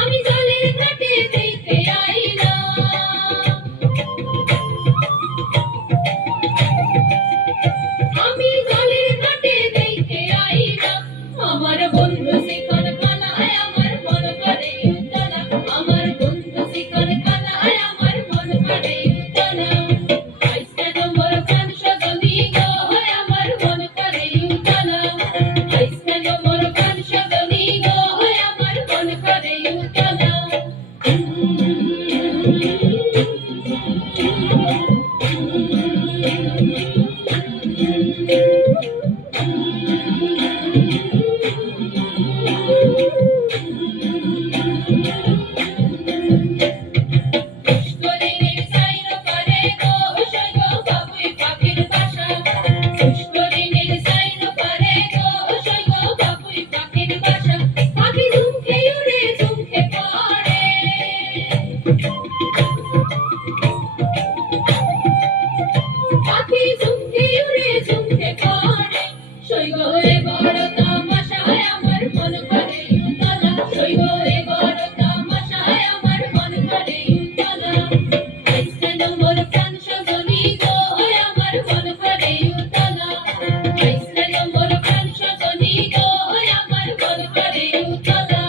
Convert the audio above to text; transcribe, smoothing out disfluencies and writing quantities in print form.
আমি জলের ঘাটে দেখে আইলাম, আমি জলের ঘাটে দেখে আইলাম, আমার বন্ধু শিখন কানায় আমার মন করে উতলা, আমার বন্ধু শিখন কানায় আমার মন করে উতলা। আইস কেন মোর প্রাণ সজনী গো আমার মন করে উতলা, আইস কেন মোর প্রাণ সজনী গো আমার মন করে উতলা। পুষ্করিণীর সাইর পারে গো সৈগ বাবুই পাখির বাসা, পুষ্করিণীর সাইর পারে গো সৈগ বাবুই পাখির বাসা, পাখি ঝুমকে উড়ে ঝুমকে পড়ে, পাখি ঝুমকে উড়ে ঝুমকে পড়ে, সৈগ এ বড় তামাশায় আমার মন করে উতলা, সৈগ এ বড় তামাশায় আমার মন করে উতলা। আইস কেন মোর প্রাণ সজনী গো আমার মন করে উতলা, আইস কেন মোর প্রাণ সজনী গো আমার মন করে উতলা।